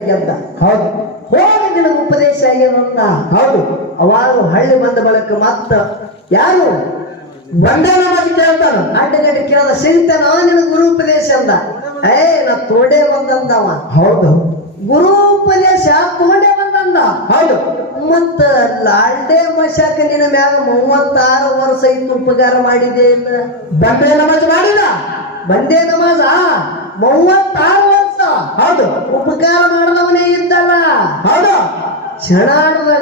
ಹೌದು. ಹೋಗಿ ನಿನಗೆ ಉಪದೇಶ ಅಂತ? ಹೌದು. ಅವಾಗ ಹಳ್ಳಿ ಬಂದ ಬಳಕ ಮತ್ತ ಯಾರು? ಬಂದಾನ ಮಾಡಿ ಕೇಳ್ತಾನ. ಅಡ್ಡಗಡ್ಡೆ ಕೇಳದ ಸಿಗ್ತಾನ ನಿನಗೆ ಗುರು ಉಪದೇಶ ಅಂದ. ಏ ನಾ ತೋಡೆ ಬಂದಂದವ. ಹೌದು. ಗುರು ಉಪದೇಶ ತೋಡೆ ಬಂದಂದ. ಹೌದು. ಮತ್ತ ಲಾಲ್ಡೆ ಮಶಾಕ ನಿನ್ನ ಮ್ಯಾಗ ಮೂವತ್ತಾರು ವರ್ಷ ಇತ್ತು ಉಪಕಾರ ಮಾಡಿದೆ ಬಂದೇ ನಮಾಜ್ ಮಾಡಿಲ್ಲ ಬಂದೇ ನಮಾಜ? ಮೂವತ್ತಾರು ವರ್ಷ ಹೌದು. ಉಪಕಾರ ಮಾಡದವನೇ ಇದ್ದಲ್ಲ. ಹೌದು.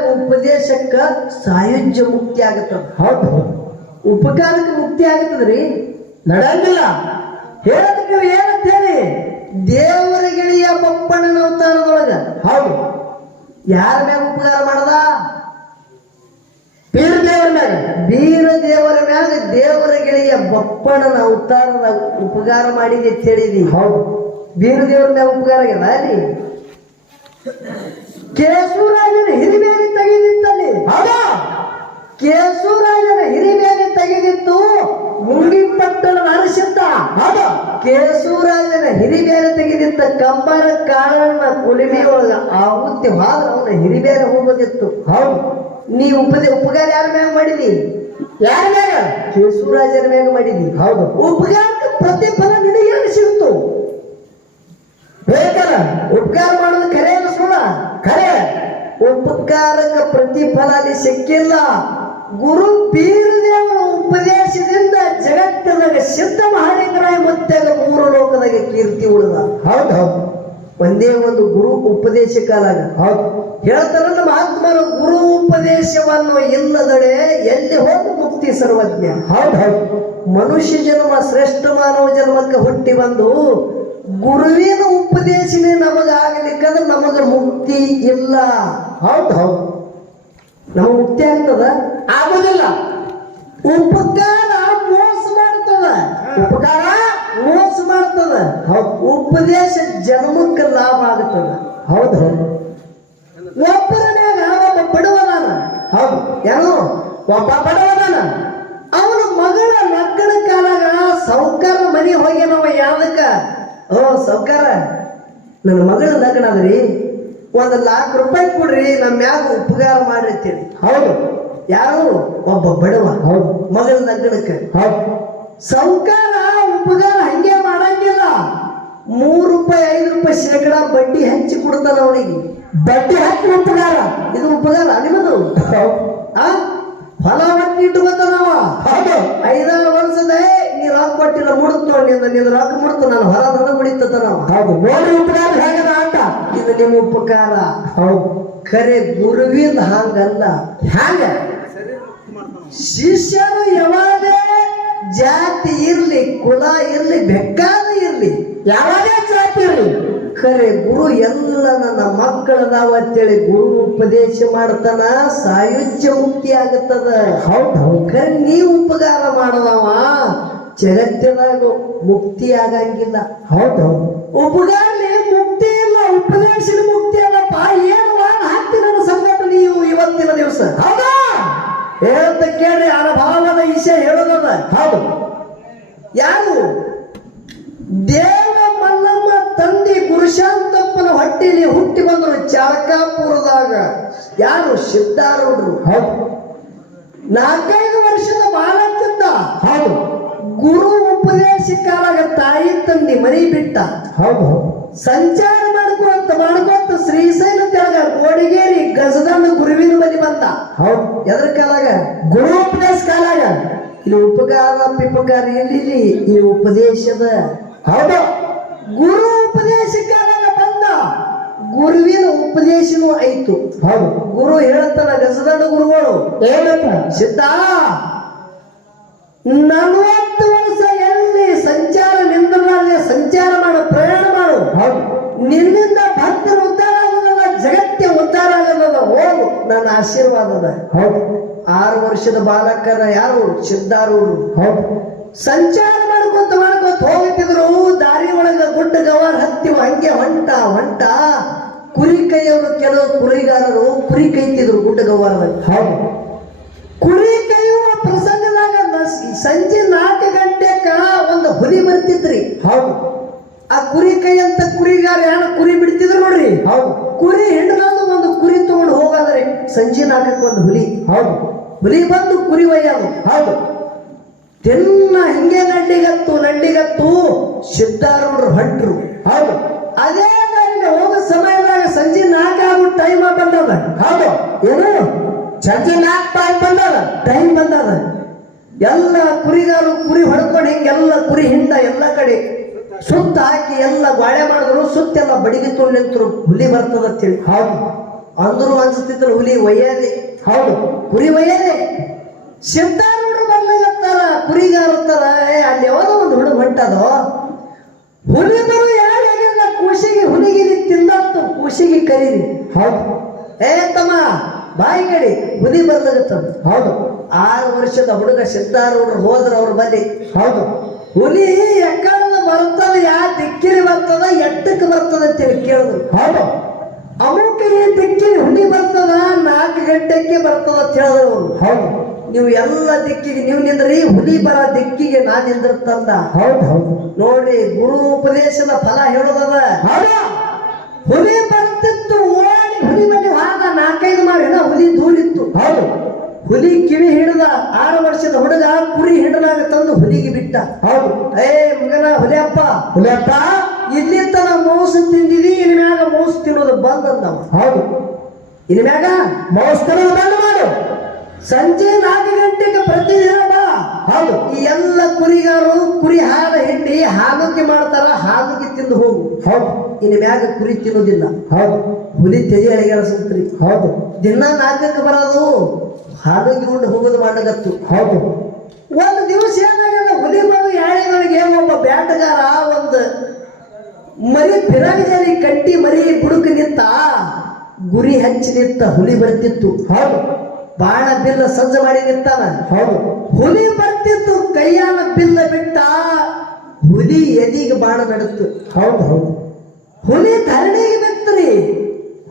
ಉಪದೇಶಕ್ಕ ಸಾಯುಜ್ಯ ಮುಕ್ತಿ ಆಗತ್ತದ. ಹೌದು. ಉಪಕಾರಕ್ಕೆ ಮುಕ್ತಿ ಆಗತ್ತದ್ರಿ? ನಡೆಯಂಗಿಲ್ಲ. ಹೇಳದಕ್ಕೆ ಏನಂತ ಹೇಳಿ ದೇವರಗಿಳಿಯ ಬಪ್ಪಣ್ಣನ ಅವತಾರದೊಳಗ. ಹೌದು. ಯಾರ ಮ್ಯಾಗ ಉಪಕಾರ ಮಾಡದ? ಬೀರ ದೇವರ ಮ್ಯಾಗ. ಬೀರ ದೇವರ ಮ್ಯಾಗ ದೇವರಗಿಳಿಯ ಬಪ್ಪಣ್ಣನ ಅವತಾರದ ಉಪಕಾರ ಮಾಡಿದೆ ಅಂತ ಹೇಳಿದಿ. ಹೌದು. ಬೀರ ದೇವರ ಮ್ಯಾಗ ಉಪಕಾರ ಆಗ್ಯದ ಅಲ್ಲಿ? ಕೇಶವರಾಜನ ಹಿರಿಮೇಲೆ ತೆಗೆದಿತ್ತಲ್ಲಿ. ಕೇಸೂರಾಯನ ಕೇಶವರಾಜನ ಹಿರಿಮೇಲೆ ತೆಗೆದಿತ್ತು. ಮುಂಡಿಪಟ್ಟಣ ಅರಸಿದ್ದ. ಹೌದಾ? ಕೇಶವರಾಜನ ಹಿರಿಬೇರೆ ತೆಗೆದಿತ್ತ ಕಂಬರ ಕಾರಣ ಕುಲಿಮೆಯೊಳಗ ಆಹುತಿ ಹಾದ್ರ ಅವನ ಹಿರಿಬೇರೆ ಹೋಗೋದಿತ್ತು. ಹೌದು. ನೀ ಉಪದೇ ಉಪಕಾರ ಯಾರ ಮ್ಯಾಗ ಮಾಡಿದಿ? ಯಾರ ಮೇಲೆ ಕೇಶವರಾಜನ ಮ್ಯಾಗ ಮಾಡಿದಿ. ಹೌದು. ಉಪಕಾರಕ್ಕೆ ಪ್ರತಿಫಲ ನಿನಗೇನು ಸಿಗುತ್ತು ಬೇಕಲ್ಲ? ಉಪಕಾರ ಮಾಡೋದು ಖರೆ ಅಲ್ಲ ಸುಳ್ಳ? ಖರೆ ಉಪಕಾರಕ್ಕೆ ಪ್ರತಿಫಲ ಅಲ್ಲಿ ಸಿಕ್ಕಿಲ್ಲ. ಗುರು ಪೀರದೇವರ ಉಪದೇಶದಿಂದ ಜಗತ್ತಿನಾಗ ಸಿದ್ಧ ಮಹಾಲಿಂಗರಾಯ ಮತ್ತೆ ಮೂರು ಲೋಕದಾಗ ಕೀರ್ತಿ ಉಳಿದ. ಹೌದು ಹೌದು. ಒಂದೇ ಒಂದು ಗುರು ಉಪದೇಶ ಕಾಲಾಗ. ಹೌದು. ಹೇಳ್ತಾರಲ್ಲ ಮಹಾತ್ಮರ ಗುರು ಉಪದೇಶವನ್ನು ಇಲ್ಲದಡೆ ಎಲ್ಲಿ ಹೋಗಿ ಮುಕ್ತಿ ಸರ್ವಜ್ಞ? ಹೌದು ಹೌದು. ಮನುಷ್ಯ ಜನ್ಮ ಶ್ರೇಷ್ಠ ಮಾನವ ಜನ್ಮಕ್ಕೆ ಹುಟ್ಟಿ ಬಂದು ಗುರುವಿನ ಉಪದೇಶನೇ ನಮಗಾಗಲಿಕ್ಕಂದ್ರೆ ನಮಗ ಮುಕ್ತಿ ಇಲ್ಲ. ಹೌದು ಹೌದು. ನಮ್ಗೆ ಮುಕ್ತಿ ಆಗ್ತದ? ಆಗುದಿಲ್ಲ. ಉಪಕಾರ ಮೋಸ ಮಾಡ್ತದ. ಉಪಕಾರ ಮೋಸ ಮಾಡ್ತದ. ಹೌದು. ಉಪದೇಶ ಜನ್ಮಕ್ಕೆ ಲಾಭ ಆಗ್ತದ. ಹೌದು ಹೌದು. ಒಬ್ಬರ ಮ್ಯಾಗ ಒಬ್ಬ ನಾನು ಹೌದು. ಏನೋ ಒಬ್ಬ ಬಡವದಾನ ಅವನ ಮಗಳ ಮಕ್ಕಳ ಕಾಲಾಗ ಸೌಕರ್ಯ ಮನೆ ಹೋಗ್ಯಾನವ ಯಾವ್ದಕ್ಕ? ಓ ಸೌಕಾರ ನನ್ನ ಮಗಳ ಲಗ್ನ ಅದ್ರಿ ಒಂದು ಲಾಕ್ ರೂಪಾಯಿ ಕೊಡ್ರಿ ನಮ್ಮ ಮ್ಯಾಗ ಉಪಕಾರ ಮಾಡ್ರಿ ಅಂತೇಳಿ. ಹೌದು. ಯಾರು? ಒಬ್ಬ ಬಡವ. ಹೌದು. ಮಗಳ ಲಗ್ನಕ್ಕೆ. ಹೌದು. ಸೌಕಾರ ಉಪಕಾರ ಹಂಗೆ ಮಾಡಂಗಿಲ್ಲ. ಮೂರು ರೂಪಾಯಿ ಐದು ರೂಪಾಯಿ ಶೇಕಡ ಬಡ್ಡಿ ಹೆಚ್ಚಿ ಕೊಡ್ತಾನ ಅವನಿಗೆ. ಬಡ್ಡಿ ಹಾಕಿ ಉಪಕಾರ. ಇದು ಉಪಕಾರ ನಿಮ್ಮದು? ಆ? ಹೊಲ ಒಟ್ಟು ಇಟ್ಕೊತಾನವ ಹೌದು. ಐದಾರು ವರ್ಷದ ನೀ ರೊಕ್ಕ ಕೊಟ್ಟಿಲ್ಲ ಮುಡುತ್ತೋ ನಿಂದ ನಿನ್ನ ರೊಕ್ಕ ಮುಡ್ತು ನಾನು ಹೊರ ನನಗೆ ಹೊಡಿತದ ನಾವು ಹೌದು. ನೋಡಿ ಉಪಕಾರ ಹೇಗದ ಅಂತ ಇದು ನಿಮ್ಮ ಉಪಕಾರ. ಹೌದು. ಕರೆ ಗುರುವಿಂದ ಹಾಂಗಲ್ಲ. ಹ್ಯಾಂಗ? ಶಿಷ್ಯನು ಯಾವಾಗ ಜಾತಿ ಇರ್ಲಿ ಕುಲ ಇರ್ಲಿ ಬೆಕ್ಕಾದ ಇರ್ಲಿ. ಜಾತಿ ಜಾತಿರ್ಲಿ ಖರೆ ಗುರು ಎಲ್ಲ ನನ್ನ ಮಕ್ಕಳದಾವ ಅಂತೇಳಿ ಗುರು ಉಪದೇಶ ಮಾಡ್ತಾನ ಸಾಯುಜ್ಯ ಮುಕ್ತಿ ಆಗತ್ತದ. ಹೌದು ಖರೆ ನೀವು ಉಪಕಾರ ಮಾಡದವ. ಜಗತ್ತಿನಾಗ ಮುಕ್ತಿ ಆಗಂಗಿಲ್ಲ. ಹೌದು ಉಪಕಾರ ಮುಕ್ತಿ ಇಲ್ಲ ಉಪದೇಶದ ಮುಕ್ತಿ ಅಲ್ಲಪ್ಪ. ಏನು ನಾನು ಹಾಕ್ತಿ ನನ್ನ ಸಂಗಟ ನೀವು ಇವತ್ತಿನ ದಿವಸ? ಹೌದಾ? ಹೇಳ್ತ ಕೇಳಿ ಅನುಭವದ ವಿಷಯ ಹೇಳೋದಲ್ಲ. ಹೌದು. ಯಾರು? ತಂದೆ ಗುರುಶಾಂತಪ್ಪನ ಹೊಟ್ಟೆಯಲ್ಲಿ ಹುಟ್ಟಿ ಬಂದರು ಚಾಲಕಾಪುರದಾಗ ಯಾರು? ಸಿದ್ಧಾರೂಢರು. ಹೌದು. ನಾಲ್ಕೈದು ವರ್ಷದ ಬಾಲಕ್ಕಿಂತ ಹೌದು. ಗುರು ಉಪದೇಶ ಕಾಲಾಗ ತಾಯಿ ತಂದೆ ಮರಿ ಬಿಟ್ಟ. ಹೌದು ಸಂಚಾರ ಮಾಡ್ಕೊಂತ ಮಾಡ್ಕೊಂತ ಶ್ರೀಶೈಲ ತೆಳಗ ಕೋಡಿಗೇರಿ ಗಜದಂಡ ಗುರುವಿನ ಬಲಿ ಬಂದ. ಹೌದು. ಎದ್ರ ಕಾಲಾಗ? ಗುರು ಉಪದೇಶ ಕಾಲಾಗ. ಇಲ್ಲಿ ಉಪಕಾರ ಪಿಪಕಾರ ಎಲ್ಲಿ ಈ ಉಪದೇಶದ. ಹೌದು. ಗುರು ಉಪದೇಶ ಕಾಲಾಗ ಬಂದ ಗುರುವಿನ ಉಪದೇಶನೂ ಆಯ್ತು. ಹೌದು. ಗುರು ಹೇಳ್ತಾನ ಗಸದಂಡ ಗುರುಗಳು ಏನಂತ ಸಿದ್ಧ ನಲವತ್ತು ವರ್ಷ ಎಲ್ಲಿ ಸಂಚಾರ ನಿಂದ್ರಲ್ಲಿ ಸಂಚಾರ ಮಾಡು ಪ್ರಯಾಣ ಮಾಡು. ಹೌದು. ನಿನ್ನಿಂದ ಭಕ್ತರು ಉದ್ಧಾರ ಆಗೋದಲ್ಲ ಜಗತ್ತೇ ಉದ್ಧಾರ ಆಗೋದಲ್ಲ ಹೋಗು ನನ್ನ ಆಶೀರ್ವಾದದ. ಹೌದು. ಆರು ವರ್ಷದ ಬಾಲಕರ ಯಾರು? ಸಿದ್ಧಾರೂರು. ಹೌದು. ಸಂಚಾರ ಮಾಡ್ಕೊಂತ ಮಾಡ್ಕೊಂತ ಹೋಗುತ್ತಿದ್ರು ದಾರಿ ಒಳಗ ಗುಡ್ಡ ಗವರ್ ಹತ್ತಿವ ಹಂಗೆ ಹೊಂಟ ಹೊಂಟ. ಕುರಿ ಕೈಯವರು ಕೆಲವು ಕುರಿಗಾರರು ಕುರಿ ಕೈತಿದ್ರು ಗುಡ್ಡ ಗವಾರದಾಗ ಹೌದು. ಕುರಿ ಕೈಯುವ ಪ್ರಸಂಗದಾಗ ಸಂಜೆ ನಾಲ್ಕು ಗಂಟೆಕ ಒಂದು ಹುಲಿ ಬರ್ತಿದ್ರಿ ಹೌದು. ಆ ಕುರಿ ಕೈ ಅಂತ ಕುರಿಗಾರ ಯಾರು ಕುರಿ ಬಿಡ್ತಿದ್ರು ನೋಡ್ರಿ? ಹೌದು. ಕುರಿ ಹಿಂಡಲಾದ ಒಂದು ಕುರಿ ತಗೊಂಡು ಹೋಗಾದ್ರೆ ಸಂಜೆ ನಾಲ್ಕಕ್ಕೆ ಒಂದು ಹುಲಿ. ಹೌದು. ಹುಲಿ ಬಂದು ಕುರಿ ಒಯ್ಯೋದು. ಹೌದು. ತಿನ್ನ ಹಿಂಗೆ ನಡ್ಡಿಗತ್ತು ನಡ್ಡಿಗತ್ತು ಸಿದ್ಧಾರೂಢರು ಹಂಟ್ರು. ಹೌದು. ಅದೇ ಹೋಗೋ ಸಮಯದಾಗ ಸಂಜೆ ನಾಲ್ಕಾಗು ಟೈಮ್ ಬಂದದ. ಹೌದು. ಏನು? ಸಂಜೆ ನಾಲ್ಕು ಟೈಮ್ ಬಂದದ. ಟೈಮ್ ಬಂದದ. ಎಲ್ಲ ಕುರಿಗಾರು ಕುರಿ ಹೊಡ್ಕೊಂಡು ಹಿಂಗೆಲ್ಲ ಕುರಿ ಹಿಂಡ ಎಲ್ಲ ಕಡೆ ಸುತ್ತ ಹಾಕಿ ಎಲ್ಲ ಗಾಳೆ ಮಾಡಿದ್ರು ಸುತ್ತೆಲ್ಲ ಬಡಿಗೆ ತುಳ್ಳಿ ನಿಂತರು ಹುಲಿ ಬರ್ತದ ಅಂತೇಳಿ ಹೌದು. ಅಂದ್ರು ಅನ್ಸುತ್ತಿದ್ರು ಹುಲಿ ಒಯ್ಯದೆ ಹೌದು. ಕುರಿ ಒಯ್ಯದೆ ಸಿದ್ಧಾರೂಢರು ಬರ್ಲಾಗತ್ತಾರ ಕುರಿಗಾರತ್ತಾರ ಅಲ್ಲಿ ಯಾವ್ದೋ ಒಂದು ಹುಡುಗ ಹೊಂಟದೋ ಹುಲಿ ಬರು ಕೂಸಿಗೆ ಕರೀರಿ ಹೌದು. ಏ ತಮ್ಮ ಬಾಯಿ ಕಡಿ ಹುಲಿ ಬರ್ಲಾಗತ್ತದ ಹೌದು. ಆರು ವರ್ಷದ ಹುಡುಗ ಸಿದ್ಧಾರೂಢರು ಹೋದ್ರ ಅವ್ರ ಬಲ್ಲಿ. ಹೌದು. ಹುಲಿ ಎಕ್ಕಡದ ಬರ್ತದ ಯಾ ದಿಕ್ಕಿರಿ ಬರ್ತದ ಎಟ್ಟಕ್ಕೆ ಬರ್ತದ ಅಂತೇಳಿ ಕೇಳಿದ್ರು. ಹೌದು. ಅಮುಕ ಈ ದಿಕ್ಕಿಗೆ ಹುಲಿ ಬರ್ತದ ನಾಲ್ಕು ಗಂಟೆಗೆ ಬರ್ತದ ಅಂತ ಹೇಳಿದ್ರು ಅವರು. ಹೌದು. ನೀವು ಎಲ್ಲ ದಿಕ್ಕಿಗೆ ನೀವು ನಿಂದ್ರಿ ಹುಲಿ ಬರ ದಿಕ್ಕಿಗೆ ನಾನು ನಿಂದ್ರ ತಂದ ಹೌದು ಹೌದು. ನೋಡಿ ಗುರು ಉಪದೇಶದ ಫಲ ಹೇಳೋದದ. ಹೌದು. ಹುಲಿ ಬರ್ತಿತ್ತು ಓಡಿ ಹುಲಿ ಮೇಲೆ ಹಾಗ ನಾಲ್ಕೈದು ಮಾಡಿ ಹುಲಿ ದೂರಿತ್ತು. ಹೌದು. ಹುಲಿ ಕಿವಿ ಹಿಡಿದ ಆರು ವರ್ಷದ ಹುಡುಗ ಕುರಿ ಹಿಡಲಾಗ ತಂದು ಹುಲಿಗೆ ಬಿಟ್ಟ. ಹೌದು. ಏ ಮಗನ ಹುಲಿಯಪ್ಪ ಹುಲಿಯಪ್ಪ. ಇಲ್ಲಿ ತನ ಮೌಸು ತಿಂದಿದಿ ಇನ್ ಮ್ಯಾಗ ಮೋಸ ತಿನ್ನೋದು ಬಂದ್ ಅಂದವ ಹೌದು. ಇನ್ ಮ್ಯಾಗ ತಿನ್ನೋದು ಬಂದ ಮಾಡು. ಸಂಜೆ ನಾಲ್ಕು ಗಂಟೆಗೆ ಪ್ರತಿದಿನ ಹೌದು ಈ ಎಲ್ಲ ಕುರಿಗಾರರು ಕುರಿ ಹಾಲ ಹಿಂಡಿ ಹಾಲುಗೆ ಮಾಡ್ತಾರ ಹಾಲುಗೆ ತಿಂದು ಹೋಗು. ಹೌದು. ಇನ್ನು ಮ್ಯಾಗ ಕುರಿ ತಿನ್ನೋದಿಲ್ಲ. ಹೌದು. ಹುಲಿ ತೆಗೆ ಅಳಿಗಾಡಿಸುತ್ರಿ ಹೌದು. ದಿನ ನಾಲ್ಕಕ್ಕೆ ಬರೋದು ಹಾಲುಗೆ ಉಂಡು ಹೋಗೋದು ಮಾಡಗತ್ತು. ಹೌದು. ಒಂದು ದಿವಸ ಏನಾಗಲ್ಲ ಹುಲಿ ಬಂದು ಯಾಳಿಗಳಿಗೆ ಒಬ್ಬ ಬ್ಯಾಟಗಾರ ಒಂದು ಮರಿ ಪಿರಾಗಿ ಕಟ್ಟಿ ಮರಿ ಬುಡುಕು ನಿಂತ ಗುರಿ ಹಚ್ಚಿ ನಿಂತ ಹುಲಿ ಬರ್ತಿತ್ತು. ಹೌದು. ಬಾಣ ಬಿಲ್ಲ ಸಜ್ಜ ಮಾಡಿ ನಿಂತಾನ. ಹೌದು. ಹುಲಿ ಬರ್ತಿತ್ತು ಕೈಯಾಲ ಬಿಲ್ಲ ಬಿಟ್ಟ ಹುಲಿ ಎದಿಗೆ ಬಾಣ ನಡತ್ತು. ಹೌದು ಹೌದು. ಹುಲಿ ಧರಣಿಗೆ ಬಿತ್ತರಿ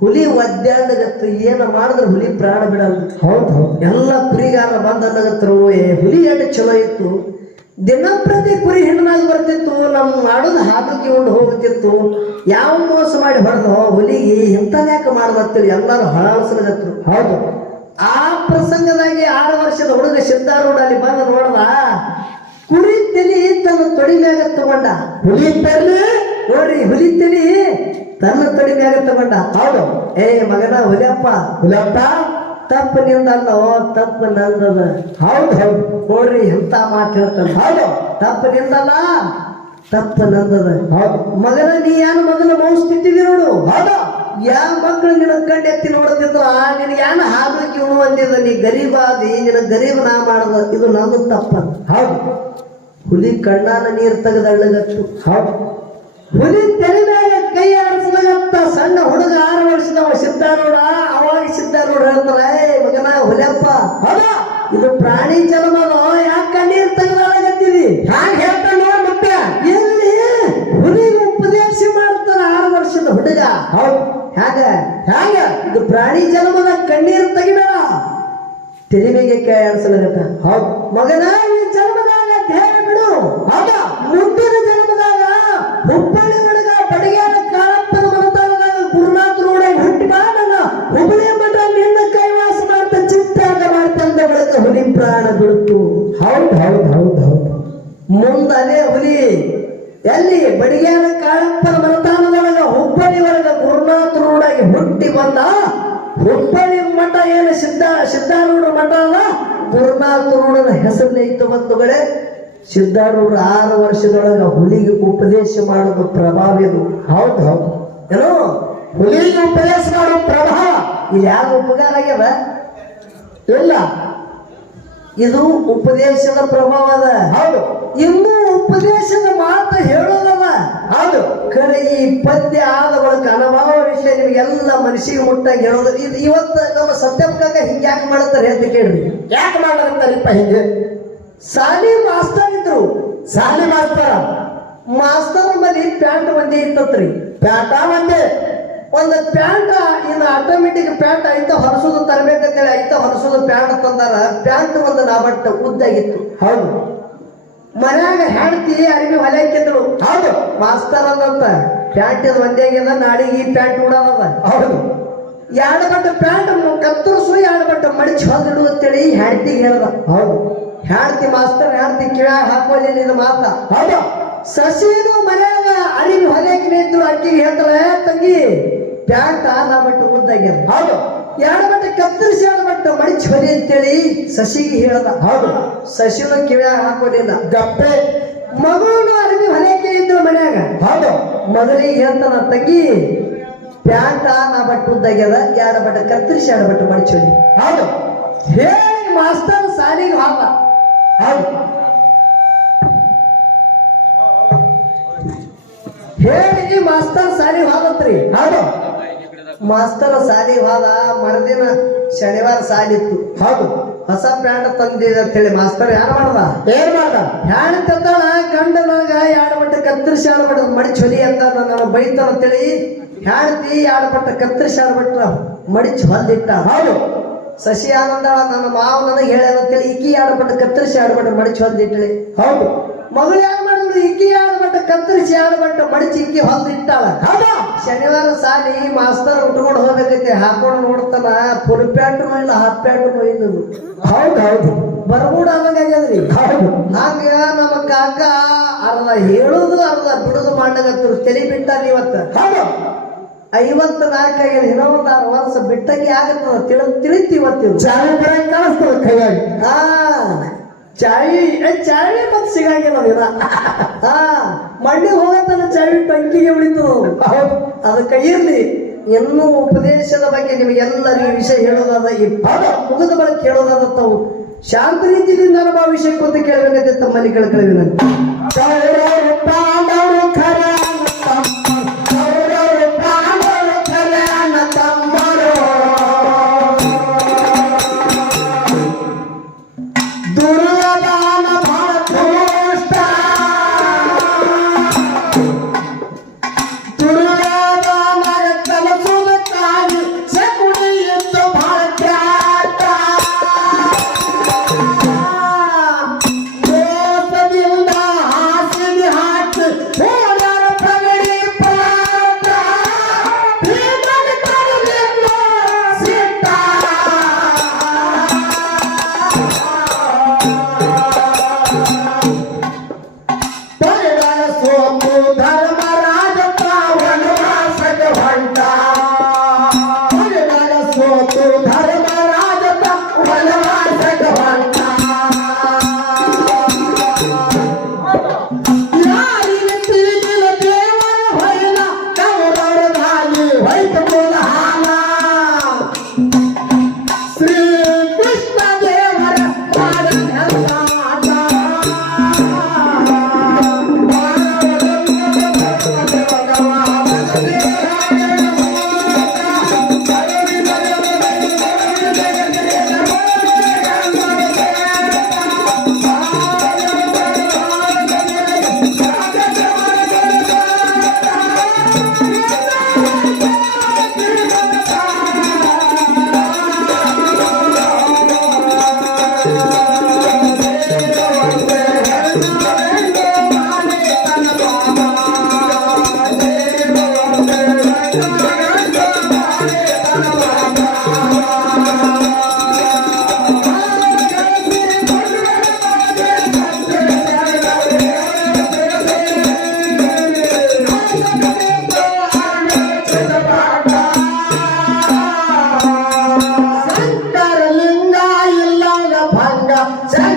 ಹುಲಿ ಒದ್ದಾಡಗತ್ತು ಏನ ಮಾಡಿದ್ರೆ ಹುಲಿ ಪ್ರಾಣ ಬಿಡಲ್ಲ. ಹೌದು ಹೌದು. ಎಲ್ಲ ಕುರಿಗಾರ ಬಂದಲ್ಲಗತ್ತರು ಏ ಹುಲಿ ಎಟ್ಟು ಚಲೋ ಇತ್ತು. ದಿನಪ್ರತಿ ಕುರಿ ಹೆಣ್ಣಾಗ ಬರ್ತಿತ್ತು ನಮ್ಮ ಮಾಡೋದು ಹಾಕಿಗೆ ಉಂಡು ಹೋಗುತ್ತಿತ್ತು ಯಾವ ಮೋಸ ಮಾಡಿ ಹೊಡೆದು ಹುಲಿಗೆ ಇಂಥದ್ಯಾಕೆ ಮಾಡ್ದತ್ತೇಳಿ ಎಲ್ಲರೂ ಹಳಸಲಗತ್ರು ಹೌದು. ಆ ಪ್ರಸಂಗದಾಗಿ ಆರು ವರ್ಷದ ಹುಡುಗ ಸಿದ್ಧಾರೂಢ ಅಲ್ಲಿ ಬಂದು ನೋಡುವ ಕುರಿ ತಲಿ ತನ್ನ ತೊಡಿ ಮ್ಯಾಗ ತಗೊಂಡ. ಹುಲಿ ತಲೆ ನೋಡ್ರಿ ಹುಲಿ ತಲಿ ತನ್ನ ತೊಡಿ ಮ್ಯಾಗ ತಗೊಂಡ. ಹೌದು. ಏ ಮಗನ ಹುಲಿಯಪ್ಪ. ಹುಲಿಯಪ್ಪ? ತಪ್ಪು ನಿಂದಲ್ಲೋ ತಪ್ಪು ನಂದದ. ಹೌದು ಹೌದು. ನೋಡ್ರಿ ಎಂತ ಮಾತು ಹೇಳ್ತಾನೆ. ಹೌದು. ತಪ್ಪು ನಿಂದಲ್ಲ ತಪ್ಪು ನಂದದ. ಹೌದು. ಮಗನ ನೀ ಏನು ಮಗನ ಮೌಸ್ ನೋಡು ಹೌದು. ಯಾವ ಮಕ್ಕಳು ನಿನ್ನ ಕಂಡು ಎತ್ತಿ ನೋಡುತ್ತಿದ್ದು ಆ ನಿನಗೆ ಯಾನ ಹಾಕಿ ಇವನು ಅಂದಿದ್ದ ನೀ ಗರೀಬ ಆದಿ ನಿನ್ನ ಗರೀಬ ನಾ ಮಾಡದ ಇದು ನಂದು ತಪ್ಪ. ಹೌದು. ಹುಲಿ ಕಣ್ಣಾನ ನೀರು ತೆಗೆದ ಅಳ್ಳಗತ್ತು ಹೌದು. ಹುಲಿ ತಲೆ ಮೇಲೆ ಕೈ ಆಡಿಸ್ಲಾಗತ್ತ ಸಣ್ಣ ಹುಡುಗ ಆರು ವರ್ಷದವ ನೋಡ ಅವಾಗ ಸಿದ್ಧಾರೂಢ ಹೇಳ್ತಾರ ಏ ಮಗನ ಹುಲಿಯಪ್ಪ ಹೌದು. ಇದು ಪ್ರಾಣಿ ಜನ್ಮದ ಯಾಕೆ ಕಣ್ಣೀರು ತೆಗೆದಾಗತ್ತಿದಿ ಹಾಗೆ ಹೇಳ್ತಾನೆ ನೋಡ್ ಮತ್ತೆ. ಎಲ್ಲಿ? ಹುಲಿ ಉಪದೇಶ ಆರು ವರ್ಷದ ಹುಡುಗ. ಹೌದು. ಹ್ಯಾಗ? ಹ್ಯಾಂಗ? ಇದು ಪ್ರಾಣಿ ಜನ್ಮದ ಕಣ್ಣೀರು ತೆಗಿಬೇಡ. ತೆಲಿಮೆಗೆ ಕೇಳಿಸಲಾಗತ್ತ. ಹೌದು. ಮಗನ ಈ ಜನ್ಮದಾಗ ದೇಹ ಬಿಡು. ಹೌದಾ. ಮುಂದಿನ ಜನ್ಮದಾಗ ಹುಬ್ಬಳ್ಳಿ ಒಳಗ ಬಡಿಗೆರ ಕಾಳಪ್ಪನ ಮನತಾಳದಾಗ ಗುರುನಾಥ ರೋಡ ಹುಟ್ಟಿ ಬಾ ನನ್ನ ಹುಬ್ಬಳ್ಳಿ ಮಠ ನಿನ್ನ ಕೈವಾಸ ಮಾಡ್ತ ಚಿತ್ತಾಗ ಮಾಡ್ತಂದ ಬೆಳಕ ಹುಲಿ ಪ್ರಾಣ ಬಿಡುತ್ತು. ಹೌದು ಹೌದು ಹೌದು ಹೌದು. ಮುಂದ ಅದೇ ಹುಲಿ. ಎಲ್ಲಿ? ಬಡಿಗೇರ ಕಾಳಪ್ಪನ ಗುರುನಾಥ ಹುಟ್ಟಿ ಬಂದ, ಹುಬ್ಬಳ್ಳಿ ಮಠ ಏನು ಸಿದ್ಧ, ಸಿದ್ಧಾರೂಢ ಮಠ ಅಲ್ಲ? ಗುರುನಾಥರೂಢನ ಹೆಸರಲ್ಲೇ ಇತ್ತು ಬಂಧುಗಳೇ. ಸಿದ್ಧಾರೂಢ ಆರು ವರ್ಷದೊಳಗ ಹುಲಿಗೆ ಉಪದೇಶ ಮಾಡೋದು ಪ್ರಭಾವ ಇದು. ಹೌದು ಹೌದು. ಏನೋ? ಹುಲಿಗೆ ಉಪದೇಶ ಮಾಡೋ ಪ್ರಭಾವ. ಇದು ಯಾರು ಉಪಕಾರ ಆಗ್ಯದ? ಇಲ್ಲ. ಇದು ಉಪದೇಶದ ಪ್ರಭಾವ ಅದ. ಹೌದು. ಇನ್ನೂ ಉಪದೇಶದ ಮಾತು ಹೇಳೋದದ ಹೌದು ಕರಿ ಈ ಪದ್ಯ ಆದ ಬಳಿಕ ಅನುಭವ ವಿಷಯ ನಿಮಗೆಲ್ಲ ಮನಸ್ಸಿಗೆ ಮುಟ್ಟಾಗಿ ಹೇಳೋದು ಇದು ಇವತ್ತು ನಮ್ಮ ಹಿಂಗೆ ಯಾಕೆ ಮಾಡ್ತಾರೆ ಅಂತ ಕೇಳ್ರಿ. ಯಾಕೆ ಮಾಡಕತ್ತಾರಿಪ್ಪ ಹಿಂಗೆ? ಸಾಲಿ ಮಾಸ್ತರ್ ಇದ್ರು. ಸಾಲಿ ಮಾಸ್ತರ. ಮಾಸ್ತರ್ ಮೇಲೆ ಪ್ಯಾಂಟ್ ಒಂದೇ ಇತ್ತತ್ರಿ. ಪ್ಯಾಂಟ ಮಂದಿ ಒಂದು ಪ್ಯಾಂಟ್ ಇನ್ನು ಆಟೋಮೆಟಿಕ್ ಪ್ಯಾಂಟ್ ಐತ ಹೊರಸೋದು ತರಬೇಕಂತೇಳಿ ಐತ ಹೊರಸೋದು ಪ್ಯಾಂಟ್ ತಂದಾರ. ಪ್ಯಾಂಟ್ ಒಂದು ನಾಬಟ್ಟ ಉದ್ದಾಗಿತ್ತು ಹೌದು. ಮನ್ಯಾಗ ಹೆಂಡ್ತಿ ಅರಿವಿ ಹೊಲಿಯಕ್ಕಿದ್ರು ಹೌದು. ಮಾಸ್ತರ್ ಅಂದಂತ ಪ್ಯಾಂಟ್ ಇದು ಒಂದೇ ಆಗ್ಯದ ನಾಡಿಗೆ ಈ ಪ್ಯಾಂಟ್ ಉಡೋದದ. ಹೌದು. ಎರಡು ಬಟ್ಟ ಪ್ಯಾಂಟ್ ಕತ್ತರಿಸು ಎರಡು ಬಟ್ಟ ಮಡಿಚಿ ಹೊದಿಡು ಅಂತೇಳಿ ಹೆಂಡತಿಗೆ ಹೇಳ್ದ. ಹೌದು. ಹೆಂಡತಿ ಮಾಸ್ತರ್ ಹೆಂಡತಿ ಕಿಳ ಹಾಕೋಲಿಲ್ಲ ಇದು ಮಾತ. ಹೌದು. ಸಸಿನು ಮನ್ಯಾಗ ಅರಿವಿ ಹೊಲಿಯಕ್ಕೆ ನಿಂತು ಅಕ್ಕಿಗೆ ಹೇಳ್ತಾಳೆ ತಂಗಿ ಪ್ಯಾಂಟ್ ನಾ ಬಟ್ಟು ಉದ್ದಾಗ್ಯದ. ಹೌದು. ಎರಡು ಬಟ್ಟೆ ಕತ್ತರಿಸಿ ಎರಡು ಬಟ್ಟೆ ಮಡಿಚಿ ಹೊಲಿ ಅಂತೇಳಿ ಸಸಿಗೆ ಹೇಳದ. ಹೌದು. ಸಸಿನ ಕಿವ್ಯಾಗ ಹಾಕೋದಿಲ್ಲ ಗಪ್ಪೆ. ಮಗಳು ಅರಿವಿ ಹೊಲಕ್ಕೆ ಇದ್ರು ಮನ್ಯಾಗ. ಹೌದು. ಮೊದಲಿಗೆ ಹೇಳ್ತಾನ ತಂಗಿ ಪ್ಯಾಂಟ್ ನಾ ಬಟ್ಟೆ ಉದ್ದಾಗ್ಯದ ಎರಡು ಬಟ್ಟೆ ಕತ್ತರಿಸಿ ಎರಡು ಬಟ್ಟೆ ಮಡಿಚಿ ಹೊಲಿ ಹೌದು. ಹೇಳಿ ಮಾಸ್ತರ್ ಸಾಲಿಗೆ ಹಾಕ ಹೌದು. ಹೇಳಿ ಮಾಸ್ತರ್ ಸಾಲಿಗೆ ಹಾಕತ್ರಿ ಹೌದು. ಮಾಸ್ತರ್ ಸಾಲಿ ಹೋದ ಮರುದಿನ ಶನಿವಾರ ಸಾಲಿತ್ತು ಹೌದು. ಹೊಸ ಪ್ಯಾಂಟ್ ತಂದಿದೆ ಅಂತೇಳಿ ಮಾಸ್ತರ್ ಯಾರು ಮಾಡ್ದ? ಏನ್ ಮಾಡ ಹ್ಯಾಣ ತಂದಾಳ ಗಂಡನಾಗ ಎರಡು ಬಟ್ಟೆ ಕತ್ತರಿಸಿ ಎರಡು ಬಟ್ಟೆ ಮಡಿ ಚೊಲಿ ಅಂತ ನಾನು ಬೈತಾನ ಅಂತೇಳಿ ಹ್ಯಾಣತಿ ಎರಡು ಬಟ್ಟೆ ಕತ್ತರಿಸಿ ಎರಡು ಬಟ್ಟೆ ಮಡಿಚಿ ಹೊಲ್ದಿಟ್ಟ. ಹೌದು. ಸಸಿ ಆನಂದಾಳ ನನ್ನ ಮಾವ ನನಗೆ ಹೇಳ್ಯಾನ ಅಂತೇಳಿ ಇಕ್ಕಿ ಎರಡು ಬಟ್ಟೆ ಕತ್ತರಿಸಿ ಎರಡು ಬಟ್ಟೆ ಮಡಿಚಿ ಹೊಲ್ದಿಟ್ಟಳಿ ಹೌದು. ಮಗಳು ಯಾರು ಮಾಡಿದ್ರು ಇಕ್ಕಿ ಎರಡು ಬಟ್ಟೆ ಕತ್ತರಿಸಿ ಎರಡು ಬಟ್ಟೆ ಮಡಿಚಿ ಇಕ್ಕಿ ಹೊಲ್ದಿಟ್ಟಾಳ. ಶನಿವಾರ ಸಾಲಿ ಮಾಸ್ತರ್ ಉಟ್ಕೊಂಡು ಹೋಗ್ಬೇಕೈತಿ ಹಾಕೊಂಡು ನೋಡ್ತಾನ ಫುಲ್ ಪ್ಯಾಂಟ್ ಇಲ್ಲ ಹಾಫ್ ಪ್ಯಾಂಟ್ ಇಲ್ಲ ಹೌದು ಹೌದು. ಬರ್ಬೂಡ ಆದಂಗಾಗ್ಯದ್ರಿ ಹೌದು. ಹಂಗ ನಮ್ಮ ಕಾಕ ಅರ್ಧ ಹೇಳುದು ಅರ್ಧ ಬಿಡುದು ಮಾಡಗತ್ತರು ತಲೆ ಬಿಟ್ಟಾನ ಇವತ್ತ. ಹೌದು. ಐವತ್ತ ನಾಲ್ಕಾಗ್ಯದ ಇನ್ನೂ ಒಂದ್ ಆರು ವರ್ಷ ಬಿಟ್ಟಂಗೆ ಆಗತ್ತ ತಿಳ ತಿಳಿತಿ ಬರಂಗ್ ಕಾಣಿಸ್ತದೆ ಕೈಯಾಗಿ. ಹಾ. ಚಾವಿ ಏ, ಚಾವಿ ಮತ್ತೆ ಸಿಗಂಗಿಲ್ಲ ದಿನ ಹಾ ಮಣ್ಣಿಗೆ ಹೋಗತ್ತಲ್ಲ ಚಾವಿ ಟಂಕಿಗೆ ಉಳಿತು. ಅದಕ್ಕೆ ಇರ್ಲಿ ಇನ್ನೂ ಉಪದೇಶದ ಬಗ್ಗೆ ನಿಮಗೆಲ್ಲರಿಗೂ ವಿಷಯ ಹೇಳೋದಾದ ಈ ಪದ ಮುಗಿದ ಬಳಿಕ ಹೇಳೋದಾದ ತಾವು ಶಾಂತ ರೀತಿಯಿಂದ ನಮ್ಮ ಆ ವಿಷಯಕ್ಕೆ ಮನಿ ಕೇಳಬೇಕಂತ ತಮ್ಮಲ್ಲಿ ಕೇಳ್ಕೊಳ್ಳಿ ನಾನು Sẽ